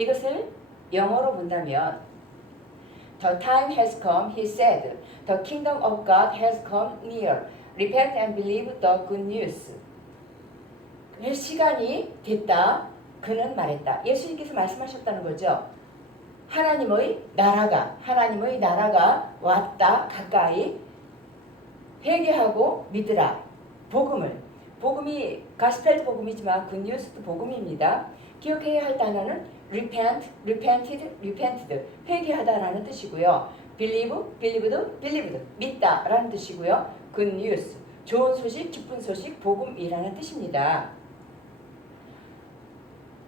이것을 영어로 본다면 The time has come, he said. The kingdom of God has come near. Repent and believe the good news. 시간이 됐다. 그는 말했다. 예수님께서 말씀하셨다는 거죠. 하나님의 나라가 왔다. 가까이. 회개하고 믿으라. 복음이 가스펠도 복음이지만 굿뉴스도 복음입니다. 기억해야 할 단어는 repented, 회개하다라는 뜻이고요. believed, 믿다라는 뜻이고요. good news, 좋은 소식, 기쁜 소식, 복음이라는 뜻입니다.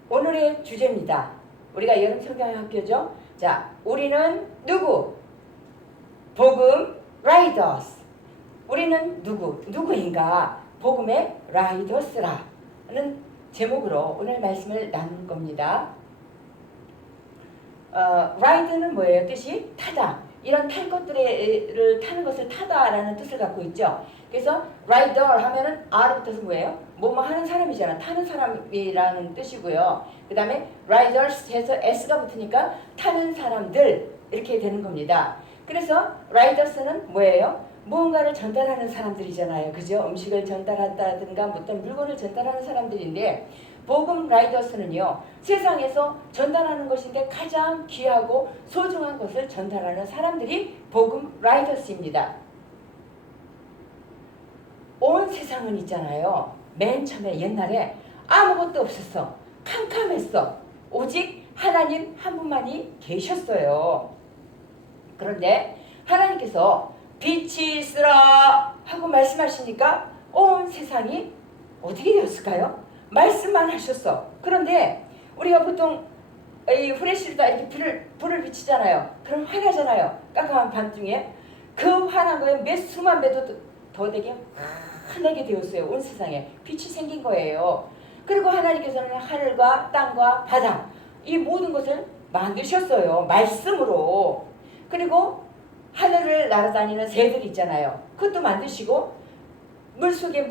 오늘의 주제입니다. 우리가 여름 성경학교죠. 자, 우리는 누구? 복음 라이더스. 우리는 누구인가? 복음의 라이더스라는 제목으로 오늘 말씀을 나눌 겁니다. 라이드는 뭐예요? 뜻이 타다. 이런 탈 것들을 타는 것을 타다라는 뜻을 갖고 있죠. 그래서 라이더 하면은 R이 붙어서 뭐예요? 뭐뭐 하는 사람이잖아. 타는 사람이라는 뜻이고요. 그 다음에 라이더스 해서 S가 붙으니까 타는 사람들 이렇게 되는 겁니다. 그래서 라이더스는 뭐예요? 무언가를 전달하는 사람들이잖아요. 그죠? 음식을 전달한다든가 어떤 물건을 전달하는 사람들인데 복음 라이더스는요. 세상에서 전달하는 것인데 가장 귀하고 소중한 것을 전달하는 사람들이 복음 라이더스입니다. 온 세상은 있잖아요. 맨 처음에 옛날에 아무것도 없었어. 캄캄했어. 오직 하나님 한 분만이 계셨어요. 그런데 하나님께서 빛이 있으라 하고 말씀하시니까 온 세상이 어떻게 되었을까요? 말씀만 하셨어. 그런데 우리가 보통 이 후레쉬가 이렇게 불을 비치잖아요. 그럼 화나잖아요. 깜깜한 밤중에 그 화난 거에 몇 수만 배도 더 되게 환하게 되었어요. 온 세상에 빛이 생긴 거예요. 그리고 하나님께서는 하늘과 땅과 바다 이 모든 것을 만드셨어요. 말씀으로. 그리고 하늘을 날아다니는 새들 있잖아요. 그것도 만드시고 물속의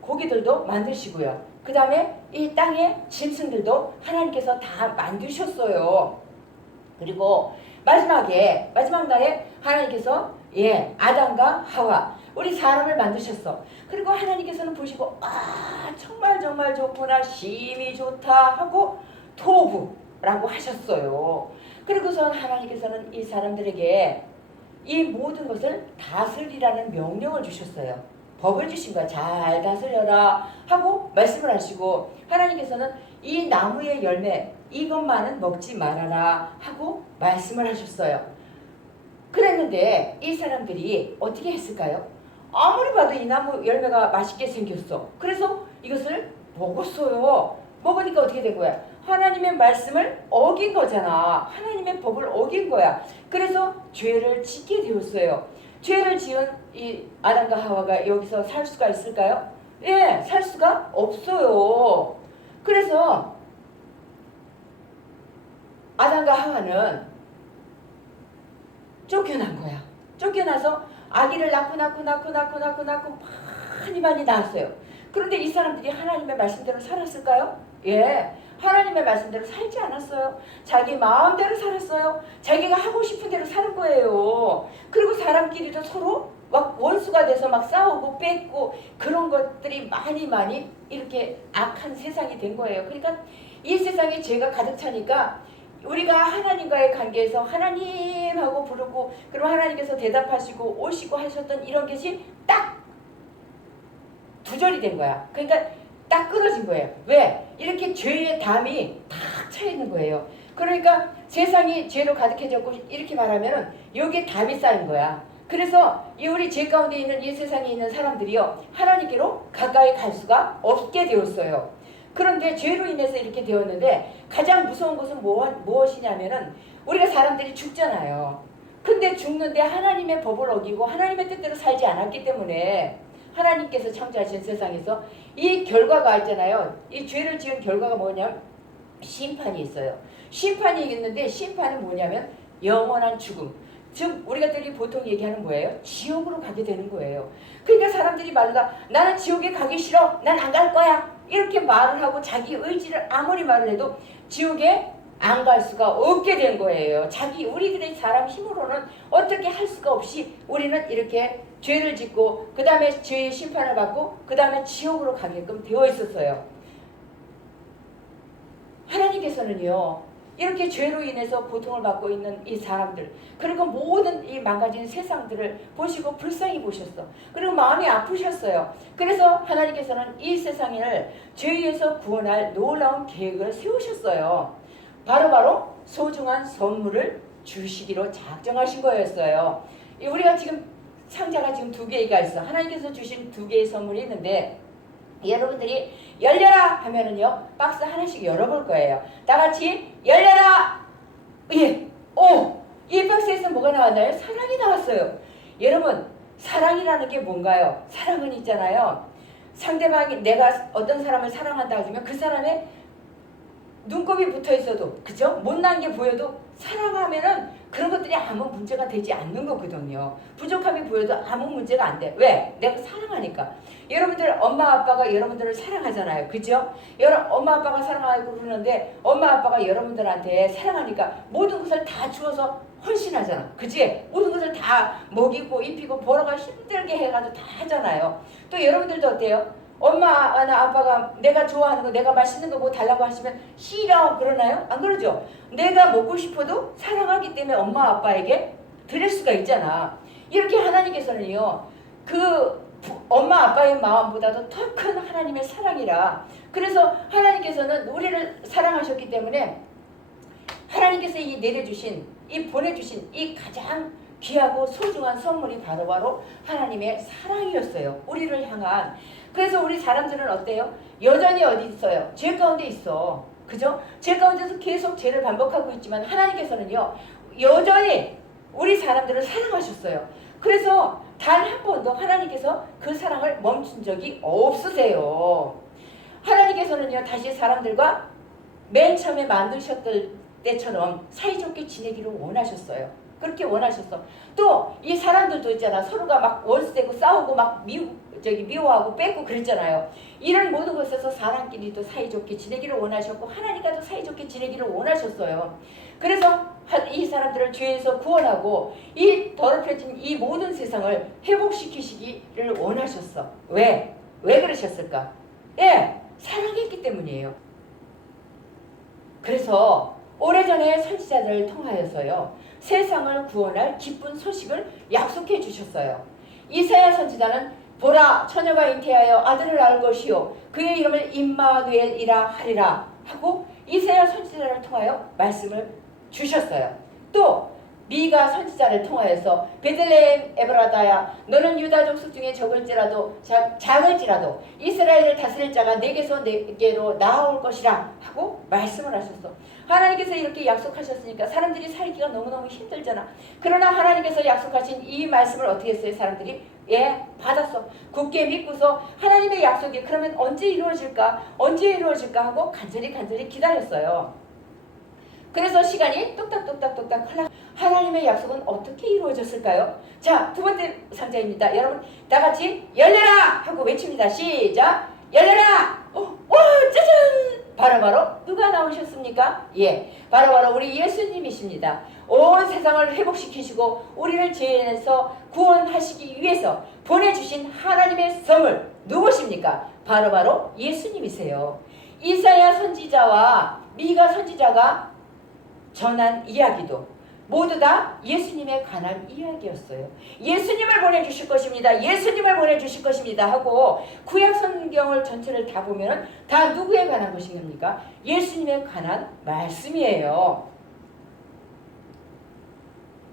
고기들도 만드시고요. 그 다음에 이 땅의 짐승들도 하나님께서 다 만드셨어요. 그리고 마지막 날에 하나님께서 아담과 하와 우리 사람을 만드셨어. 그리고 하나님께서는 보시고 정말 좋구나, 심히 좋다 하고 토부라고 하셨어요. 그리고서 하나님께서는 이 사람들에게 이 모든 것을 다스리라는 명령을 주셨어요. 법을 주신 거야. 잘 다스려라 하고 말씀을 하시고 하나님께서는 이 나무의 열매 이것만은 먹지 말아라 하고 말씀을 하셨어요. 그랬는데 이 사람들이 어떻게 했을까요? 아무리 봐도 이 나무 열매가 맛있게 생겼어. 그래서 이것을 먹었어요. 먹으니까 어떻게 된 거야? 하나님의 말씀을 어긴 거잖아. 하나님의 법을 어긴 거야. 그래서 죄를 짓게 되었어요. 죄를 지은 이 아담과 하와가 여기서 살 수가 있을까요? 예, 살 수가 없어요. 그래서 아담과 하와는 쫓겨난 거야. 쫓겨나서 아기를 낳고 많이 낳았어요. 그런데 이 사람들이 하나님의 말씀대로 살았을까요? 예, 하나님의 말씀대로 살지 않았어요. 자기 마음대로 살았어요. 자기가 하고 싶은 대로 사는 거예요. 그리고 사람끼리도 서로 막 원수가 돼서 막 싸우고 뺏고 그런 것들이 많이 이렇게 악한 세상이 된 거예요. 그러니까 이 세상에 죄가 가득 차니까 우리가 하나님과의 관계에서 하나님 하고 부르고 그리고 하나님께서 대답하시고 오시고 하셨던 이런 것이 딱 두절이 된 거야. 그러니까 딱 끊어진 거예요. 왜? 이렇게 죄의 담이 탁 차 있는 거예요. 그러니까 세상이 죄로 가득해졌고 이렇게 말하면은 여기에 담이 쌓인 거야. 그래서 이 우리 죄 가운데 있는 이 세상에 있는 사람들이요 하나님께로 가까이 갈 수가 없게 되었어요. 그런데 죄로 인해서 이렇게 되었는데 가장 무서운 것은 무엇이냐면은 우리가 사람들이 죽잖아요. 근데 죽는데 하나님의 법을 어기고 하나님의 뜻대로 살지 않았기 때문에 하나님께서 창조하신 세상에서 이 결과가 있잖아요. 이 죄를 지은 결과가 뭐냐면 심판이 있어요. 심판이 있는데 심판은 뭐냐면 영원한 죽음. 즉 우리가들이 보통 얘기하는 뭐예요? 지옥으로 가게 되는 거예요. 그러니까 사람들이 말하다 나는 지옥에 가기 싫어. 난 안 갈 거야. 이렇게 말을 하고 자기 의지를 아무리 말을 해도 지옥에 안 갈 수가 없게 된 거예요. 우리들의 사람 힘으로는 어떻게 할 수가 없이 우리는 이렇게 죄를 짓고 그 다음에 죄의 심판을 받고 그 다음에 지옥으로 가게끔 되어 있었어요. 하나님께서는요, 이렇게 죄로 인해서 고통을 받고 있는 이 사람들, 그리고 모든 이 망가진 세상들을 보시고 불쌍히 보셨어. 그리고 마음이 아프셨어요. 그래서 하나님께서는 이 세상을 죄에서 구원할 놀라운 계획을 세우셨어요. 바로 소중한 선물을 주시기로 작정하신 거였어요. 우리가 지금 상자가 지금 2개가 있어. 하나님께서 주신 2개의 선물이 있는데, 여러분들이 열려라 하면은요, 박스 하나씩 열어볼 거예요. 다 같이 열려라. 예. 이 박스에서 뭐가 나왔나요? 사랑이 나왔어요. 여러분, 사랑이라는 게 뭔가요? 사랑은 있잖아요. 상대방이, 내가 어떤 사람을 사랑한다 하면 그 사람의 눈곱이 붙어 있어도, 그죠? 못난 게 보여도 사랑하면은 그런 것들이 아무 문제가 되지 않는 거거든요. 부족함이 보여도 아무 문제가 안 돼. 왜? 내가 사랑하니까. 여러분들 엄마 아빠가 여러분들을 사랑하잖아요. 그죠? 엄마 아빠가 사랑하고 그러는데 엄마 아빠가 여러분들한테 사랑하니까 모든 것을 다 주어서 헌신하잖아. 그치? 모든 것을 다 먹이고 입히고 벌어가 힘들게 해가지고 다 하잖아요. 또 여러분들도 어때요? 엄마나 아빠가 내가 좋아하는 거, 내가 맛있는 거 뭐 달라고 하시면 싫어 그러나요? 안 그러죠? 내가 먹고 싶어도 사랑하기 때문에 엄마 아빠에게 드릴 수가 있잖아. 이렇게 하나님께서는요, 그 엄마 아빠의 마음보다도 더 큰 하나님의 사랑이라. 그래서 하나님께서는 우리를 사랑하셨기 때문에 하나님께서 이 내려주신, 이 보내주신 이 가장 귀하고 소중한 선물이 바로 하나님의 사랑이었어요. 우리를 향한. 그래서 우리 사람들은 어때요? 여전히 어디 있어요? 죄 가운데 있어. 그죠? 죄 가운데서 계속 죄를 반복하고 있지만 하나님께서는요, 여전히 우리 사람들을 사랑하셨어요. 그래서 단 한 번도 하나님께서 그 사랑을 멈춘 적이 없으세요. 하나님께서는요, 다시 사람들과 맨 처음에 만드셨을 때처럼 사이좋게 지내기를 원하셨어요. 그렇게 원하셨어. 또 이 사람들도 있잖아. 서로가 막 원수되고 싸우고 막 미워하고 뺏고 그랬잖아요. 이런 모든 것에서 사람끼리도 사이좋게 지내기를 원하셨고 하나님과도 사이좋게 지내기를 원하셨어요. 그래서 이 사람들을 죄에서 구원하고 이 더럽혀진 이 모든 세상을 회복시키시기를 원하셨어. 왜? 왜 그러셨을까? 예, 사랑했기 때문이에요. 그래서 오래전에 선지자들을 통하여서요, 세상을 구원할 기쁜 소식을 약속해 주셨어요. 이사야 선지자는 보라, 처녀가 잉태하여 아들을 낳을 것이요 그의 이름을 임마누엘이라 하리라 하고 이사야 선지자를 통하여 말씀을 주셨어요. 또 미가 선지자를 통하여서 베들레헴 에브라다야, 너는 유다 족속 중에 작을지라도 이스라엘을 다스릴 자가 내게서 내게로 나아올 것이라 하고 말씀을 하셨어. 하나님께서 이렇게 약속하셨으니까 사람들이 살기가 너무너무 힘들잖아. 그러나 하나님께서 약속하신 이 말씀을 어떻게 했어요? 사람들이 받았어. 굳게 믿고서 하나님의 약속이 그러면 언제 이루어질까 하고 간절히 기다렸어요. 그래서 시간이 뚝딱뚝딱 흘러 하나님의 약속은 어떻게 이루어졌을까요? 자, 2번째 상자입니다. 여러분 다 같이 열려라 하고 외칩니다. 시작. 열려라. 와, 짜잔. 바로 누가 나오셨습니까? 바로 우리 예수님이십니다. 온 세상을 회복시키시고 우리를 죄에서 구원하시기 위해서 보내주신 하나님의 선물 누구십니까? 바로 예수님이세요. 이사야 선지자와 미가 선지자가 전한 이야기도 모두 다 예수님에 관한 이야기였어요. 예수님을 보내주실 것입니다. 예수님을 보내주실 것입니다 하고 구약 성경을 전체를 다 보면 다 누구에 관한 것입니까? 예수님에 관한 말씀이에요.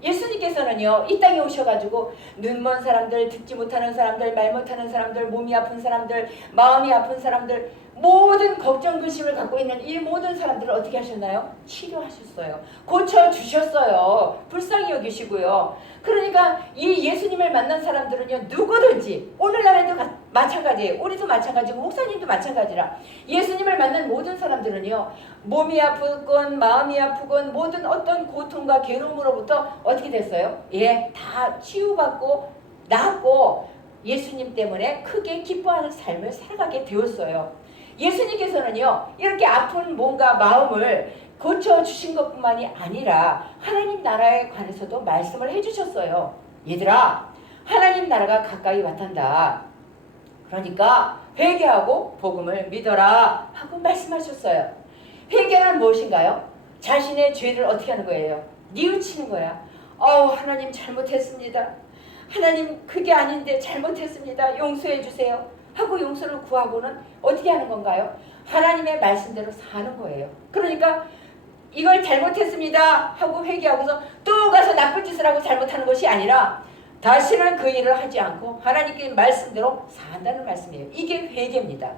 예수님께서는요, 이 땅에 오셔가지고 눈먼 사람들, 듣지 못하는 사람들, 말 못하는 사람들, 몸이 아픈 사람들, 마음이 아픈 사람들, 모든 걱정, 근심을 갖고 있는 이 모든 사람들을 어떻게 하셨나요? 치료하셨어요. 고쳐주셨어요. 불쌍히 여기시고요. 그러니까 이 예수님을 만난 사람들은요, 누구든지 오늘날에도 마찬가지예요. 우리도 마찬가지고 목사님도 마찬가지라 예수님을 만난 모든 사람들은요, 몸이 아프건 마음이 아프건 모든 어떤 고통과 괴로움으로부터 어떻게 됐어요? 다 치유받고 낫고 예수님 때문에 크게 기뻐하는 삶을 살아가게 되었어요. 예수님께서는요, 이렇게 아픈 몸과 마음을 고쳐주신 것뿐만이 아니라 하나님 나라에 관해서도 말씀을 해주셨어요. 얘들아, 하나님 나라가 가까이 왔단다. 그러니까 회개하고 복음을 믿어라 하고 말씀하셨어요. 회개는 무엇인가요? 자신의 죄를 어떻게 하는 거예요? 뉘우치는 거야. 하나님 잘못했습니다. 하나님 그게 아닌데 잘못했습니다. 용서해 주세요. 하고 용서를 구하고는 어떻게 하는 건가요? 하나님의 말씀대로 사는 거예요. 그러니까 이걸 잘못했습니다 하고 회개하고서 또 가서 나쁜 짓을 하고 잘못하는 것이 아니라 다시는 그 일을 하지 않고 하나님께 말씀대로 산다는 말씀이에요. 이게 회개입니다.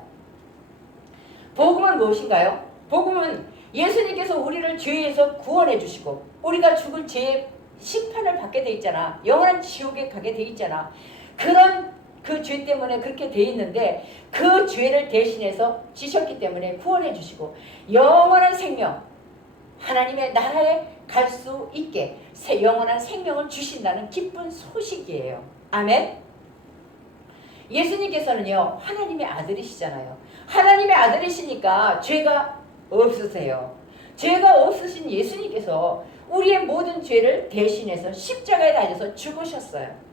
복음은 무엇인가요? 복음은 예수님께서 우리를 죄에서 구원해 주시고 우리가 죽을 죄의 심판을 받게 돼 있잖아. 영원한 지옥에 가게 돼 있잖아. 그런 그 죄 때문에 그렇게 돼 있는데 그 죄를 대신해서 지셨기 때문에 구원해 주시고 영원한 생명, 하나님의 나라에 갈 수 있게 영원한 생명을 주신다는 기쁜 소식이에요. 아멘. 예수님께서는요 하나님의 아들이시잖아요. 하나님의 아들이시니까 죄가 없으세요. 죄가 없으신 예수님께서 우리의 모든 죄를 대신해서 십자가에 달려서 죽으셨어요.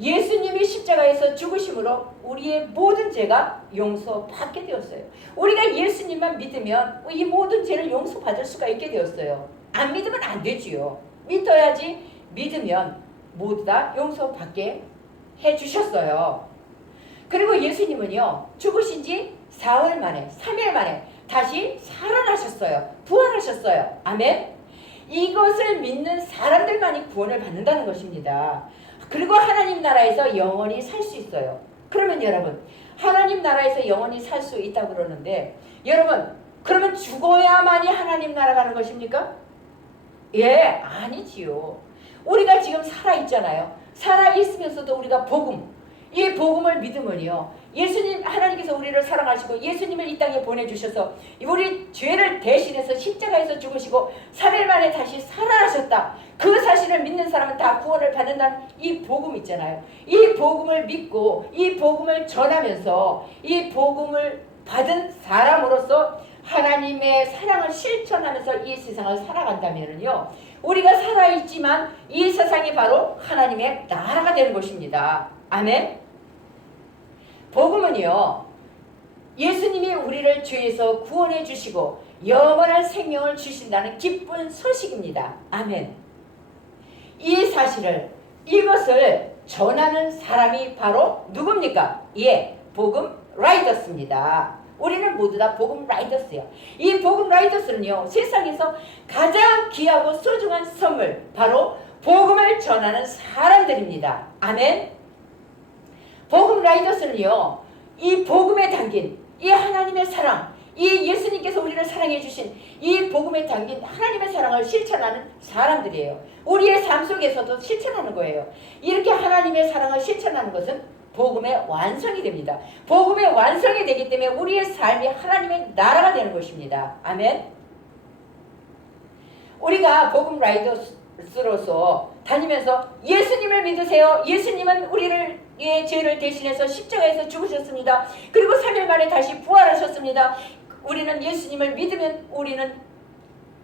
예수님이 십자가에서 죽으심으로 우리의 모든 죄가 용서받게 되었어요. 우리가 예수님만 믿으면 이 모든 죄를 용서받을 수가 있게 되었어요. 안 믿으면 안 되지요. 믿어야지. 믿으면 모두 다 용서받게 해주셨어요. 그리고 예수님은요 죽으신 지 사흘 만에 3일 만에 다시 살아나셨어요. 부활하셨어요. 아멘. 이것을 믿는 사람들만이 구원을 받는다는 것입니다. 그리고 하나님 나라에서 영원히 살 수 있어요. 그러면 여러분 하나님 나라에서 영원히 살 수 있다고 그러는데 여러분 그러면 죽어야만이 하나님 나라 가는 것입니까? 예, 아니지요. 우리가 지금 살아있잖아요. 살아있으면서도 우리가 이 복음을 믿으면요 예수님 하나님께서 우리를 사랑하시고 예수님을 이 땅에 보내주셔서 우리 죄를 대신해서 십자가에서 죽으시고 3일 만에 다시 살아나셨다. 그 사실을 믿는 사람은 다 구원을 받는다는 이 복음 있잖아요. 이 복음을 믿고 이 복음을 전하면서 이 복음을 받은 사람으로서 하나님의 사랑을 실천하면서 이 세상을 살아간다면요 우리가 살아있지만 이 세상이 바로 하나님의 나라가 되는 것입니다. 아멘. 복음은요 예수님이 우리를 죄에서 구원해 주시고 영원한 생명을 주신다는 기쁜 소식입니다. 아멘. 이 사실을 이것을 전하는 사람이 바로 누굽니까? 예, 복음 라이더스입니다. 우리는 모두 다 복음 라이더스예요. 이 복음 라이더스는요 세상에서 가장 귀하고 소중한 선물 바로 복음을 전하는 사람들입니다. 아멘. 복음 라이더스는요 이 복음에 담긴 이 하나님의 사랑, 이 예수님께서 우리를 사랑해 주신 이 복음에 담긴 하나님의 사랑을 실천하는 사람들이에요. 우리의 삶 속에서도 실천하는 거예요. 이렇게 하나님의 사랑을 실천하는 것은 복음의 완성이 됩니다. 복음의 완성이 되기 때문에 우리의 삶이 하나님의 나라가 되는 것입니다. 아멘. 우리가 복음 라이더스로서 다니면서 예수님을 믿으세요. 예수님은 우리의 죄를 대신해서 십자가에서 죽으셨습니다. 그리고 3일 만에 다시 부활하셨습니다. 우리는 예수님을 믿으면 우리는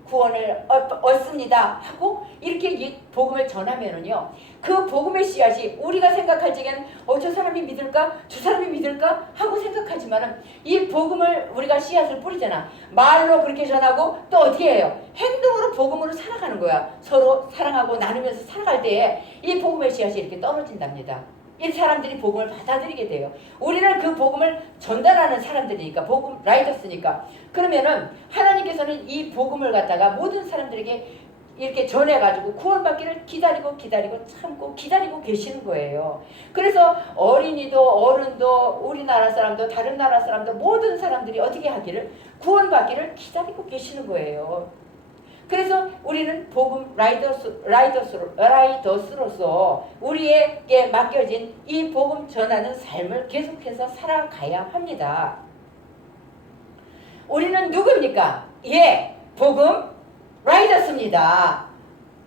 구원을 얻습니다 하고 이렇게 복음을 전하면은요 그 복음의 씨앗이 우리가 생각할 적에는 저 사람이 믿을까? 저 사람이 믿을까? 하고 생각하지만은 이 복음을 우리가 씨앗을 뿌리잖아. 말로 그렇게 전하고 또 어떻게 해요? 행동으로 복음으로 살아가는 거야. 서로 사랑하고 나누면서 살아갈 때에 이 복음의 씨앗이 이렇게 떨어진답니다. 이 사람들이 복음을 받아들이게 돼요. 우리는 그 복음을 전달하는 사람들이니까 복음 라이더스니까. 그러면은 하나님께서는 이 복음을 갖다가 모든 사람들에게 이렇게 전해가지고 구원받기를 기다리고 참고 기다리고 계시는 거예요. 그래서 어린이도 어른도 우리나라 사람도 다른 나라 사람도 모든 사람들이 어떻게 하기를 구원받기를 기다리고 계시는 거예요. 그래서 우리는 복음 라이더스로서 우리에게 맡겨진 이 복음 전하는 삶을 계속해서 살아가야 합니다. 우리는 누굽니까? 예, 복음 라이더스입니다.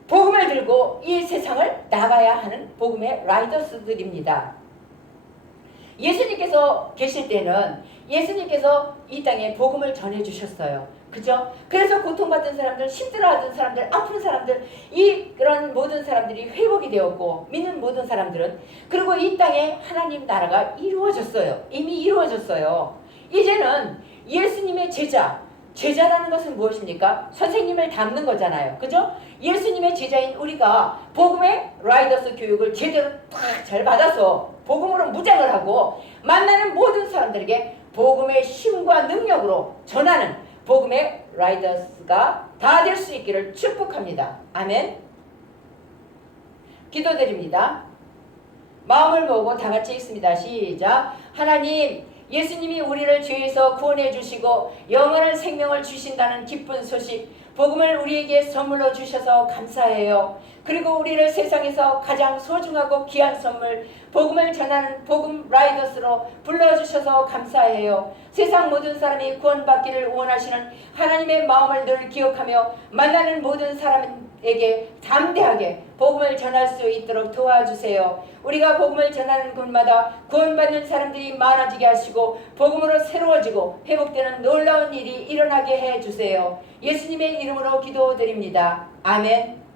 복음을 들고 이 세상을 나가야 하는 복음의 라이더스들입니다. 예수님께서 계실 때는 예수님께서 이 땅에 복음을 전해주셨어요. 그죠? 그래서 고통받던 사람들, 힘들어하던 사람들, 아픈 사람들, 그런 모든 사람들이 회복이 되었고, 믿는 모든 사람들은, 그리고 이 땅에 하나님 나라가 이루어졌어요. 이미 이루어졌어요. 이제는 예수님의 제자라는 것은 무엇입니까? 선생님을 닮는 거잖아요. 그죠? 예수님의 제자인 우리가 복음의 라이더스 교육을 제대로 딱 잘 받아서 복음으로 무장을 하고 만나는 모든 사람들에게 복음의 힘과 능력으로 전하는 복음의 라이더스가 다 될 수 있기를 축복합니다. 아멘. 기도드립니다. 마음을 모으고 다 같이 읽습니다. 시작. 하나님, 예수님이 우리를 죄에서 구원해 주시고 영원한 생명을 주신다는 기쁜 소식, 복음을 우리에게 선물로 주셔서 감사해요. 그리고 우리를 세상에서 가장 소중하고 귀한 선물, 복음을 전하는 복음 라이더스로 불러주셔서 감사해요. 세상 모든 사람이 구원받기를 원하시는 하나님의 마음을 늘 기억하며 만나는 모든 사람에게 담대하게 복음을 전할 수 있도록 도와주세요. 우리가 복음을 전하는 곳마다 구원받는 사람들이 많아지게 하시고 복음으로 새로워지고 회복되는 놀라운 일이 일어나게 해주세요. 예수님의 이름으로 기도드립니다. 아멘.